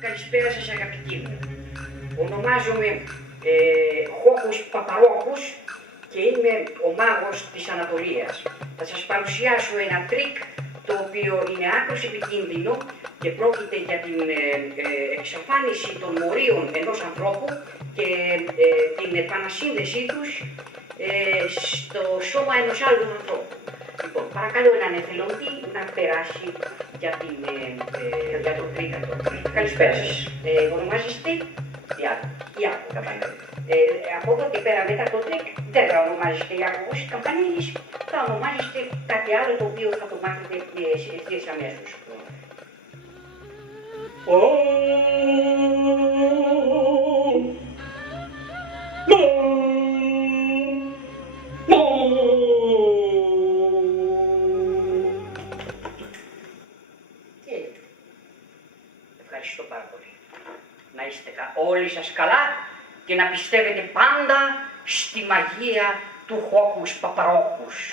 Καλησπέρα σας αγαπητοί μου. Ονομάζομαι Χόκους Παπαρόκους και είμαι ο μάγος της Ανατολίας. Θα σας παρουσιάσω ένα τρίκ το οποίο είναι άκρως επικίνδυνο και πρόκειται για την εξαφάνιση των μορίων ενός ανθρώπου και την επανασύνδεσή τους στο σώμα ενός άλλου ανθρώπου. Λοιπόν, παρακαλώ έναν εθελοντή να περάσει για το τρίκ αυτό. Καλησπέρα σας. Ονομάζεστε Ιάκο Καμπανέλης. Από εδώ και πέρα μετά το τρίκ δεν θα ονομάζεστε Ιάκος Καμπανέλης, θα ονομάζεστε κάτι άλλο το οποίο θα το μάθετε ευθύς αμέσως. Ευχαριστώ πάρα πολύ. Να είστε όλοι σας καλά και να πιστεύετε πάντα στη μαγεία του Χόκους Παπαρόκους.